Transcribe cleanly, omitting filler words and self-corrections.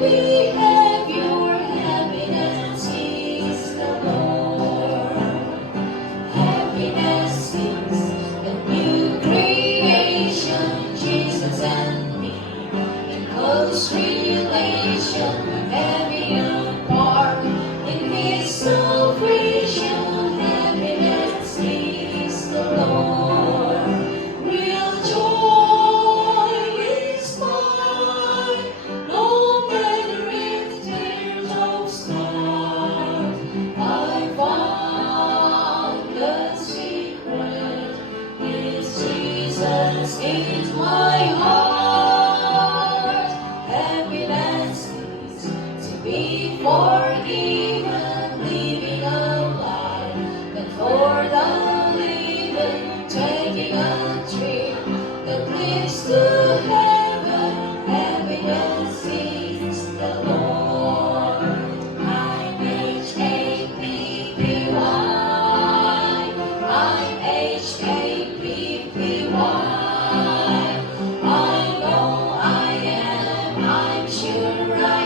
behavior, happiness is the Lord. Happiness is a new creation, Jesus and me, in close relation, having a part in His salvation. Happiness is the Lord. Real joy is mine, no matter if tears of start. I found the secret is Jesus in my heart. Happiness is to be forgiven, living a life that for the living, taking a trip that leads to heaven. Happiness is the Lord. I'm H-A-P-P-Y. I'm H-A-P-P-Y. I know I am, I'm sure I